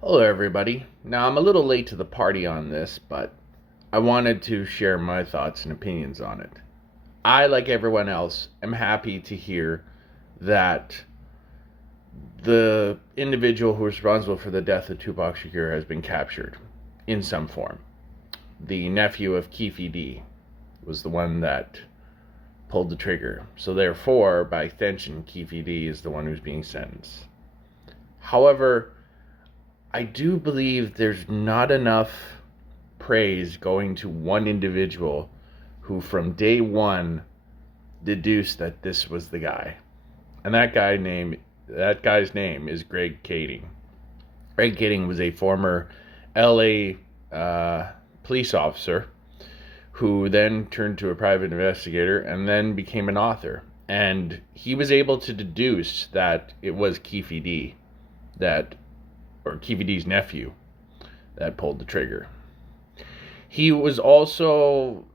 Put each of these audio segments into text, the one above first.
Hello, everybody. Now, I'm a little late to the party on this, but I wanted to share my thoughts and opinions on it. I, like everyone else, am happy to hear that the individual who was responsible for the death of Tupac Shakur has been captured in some form. The nephew of Keefe D was the one that pulled the trigger. So, therefore, by extension, Keefe D is the one who's being sentenced. However, I do believe there's not enough praise going to one individual who from day one deduced that this was the guy. And that guy's name is Greg Kading. Greg Kading was a former LA police officer who then turned to a private investigator and then became an author. And he was able to deduce that it was Keefe D or Keefe D's nephew that pulled the trigger. He was also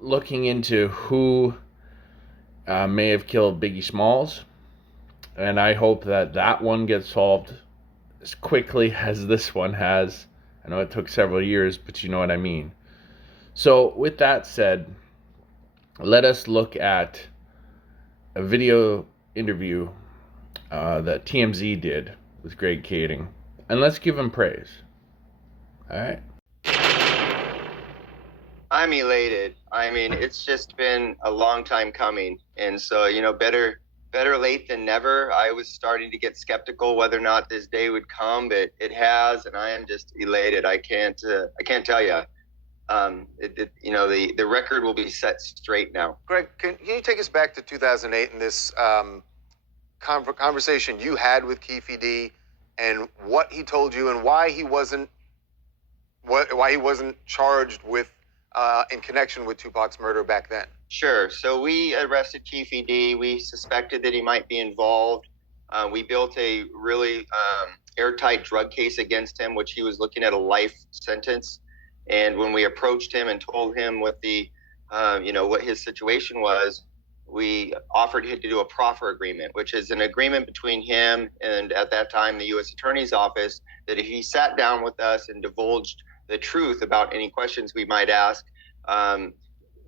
looking into who may have killed Biggie Smalls, and I hope that one gets solved as quickly as this one has. I know it took several years, but you know what I mean. So, with that said, let us look at a video interview that TMZ did with Greg Kading, and let's give him praise. All right. I'm elated. I mean, it's just been a long time coming. And so, better late than never. I was starting to get skeptical whether or not this day would come, but it has, and I am just elated. I can't tell you. The record will be set straight now. Greg, can you take us back to 2008 and this conversation you had with Keefe D and what he told you and why he wasn't charged with in connection with Tupac's murder back then? Sure. So we arrested Keefe D. We suspected that he might be involved. We built a really airtight drug case against him, which he was looking at a life sentence. And when we approached him and told him what what his situation was, we offered him to do a proffer agreement, which is an agreement between him and, at that time, the U.S. Attorney's Office, that if he sat down with us and divulged the truth about any questions we might ask,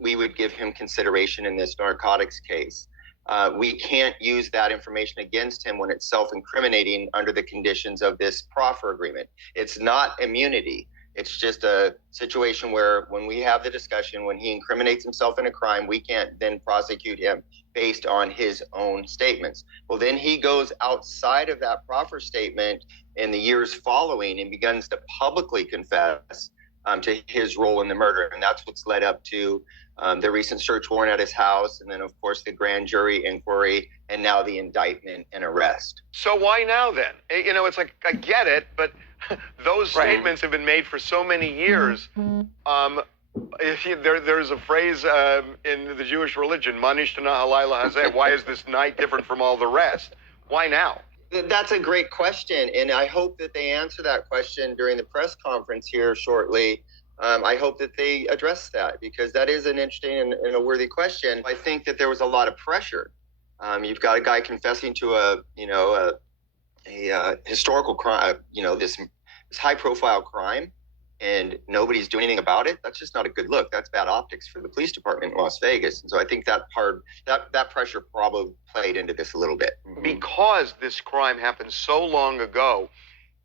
we would give him consideration in this narcotics case. We can't use that information against him when it's self-incriminating under the conditions of this proffer agreement. It's not immunity. It's just a situation where when we have the discussion, when he incriminates himself in a crime, we can't then prosecute him based on his own statements. Well, then he goes outside of that proffer statement in the years following and begins to publicly confess to his role in the murder. And that's what's led up to the recent search warrant at his house, and then, of course, the grand jury inquiry, and now the indictment and arrest. So why now then? It's like, I get it, but those statements have been made for so many years. There's a phrase in the Jewish religion, Manishta Halayla Hazeh, why is this night different from all the rest? Why now? That's a great question, and I hope that they answer that question during the press conference here shortly. I hope that they address that, because that is an interesting and a worthy question. I think that there was a lot of pressure. You've got a guy confessing to a historical crime, this high-profile crime, and nobody's doing anything about it. That's just not a good look. That's bad optics for the police department in Las Vegas. And so I think that pressure probably played into this a little bit. Because this crime happened so long ago,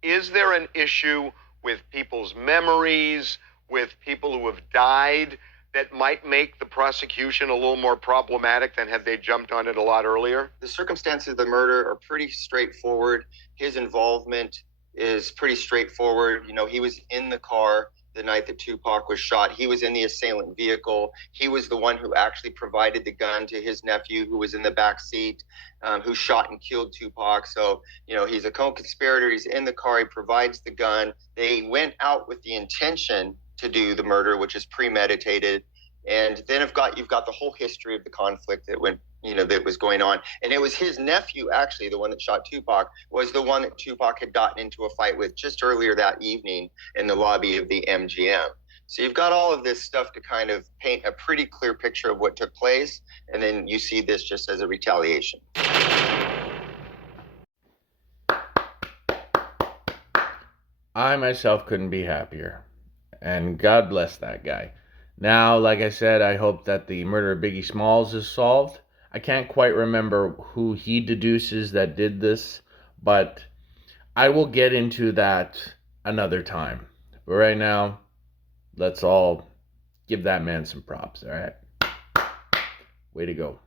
is there an issue with people's memories, with people who have died, that might make the prosecution a little more problematic than had they jumped on it a lot earlier? The circumstances of the murder are pretty straightforward. His involvement is pretty straightforward. He was in the car the night that Tupac was shot. He was in the assailant vehicle. He was the one who actually provided the gun to his nephew, who was in the back seat, who shot and killed Tupac. So, he's a co-conspirator. He's in the car. He provides the gun. They went out with the intention to do the murder, which is premeditated. And then you've got the whole history of the conflict that that was going on. And it was his nephew, actually, the one that shot Tupac, was the one that Tupac had gotten into a fight with just earlier that evening in the lobby of the MGM. So you've got all of this stuff to kind of paint a pretty clear picture of what took place. And then you see this just as a retaliation. I myself couldn't be happier. And God bless that guy. Now, like I said, I hope that the murder of Biggie Smalls is solved. I can't quite remember who he deduces that did this, but I will get into that another time. But right now, let's all give that man some props, all right? Way to go.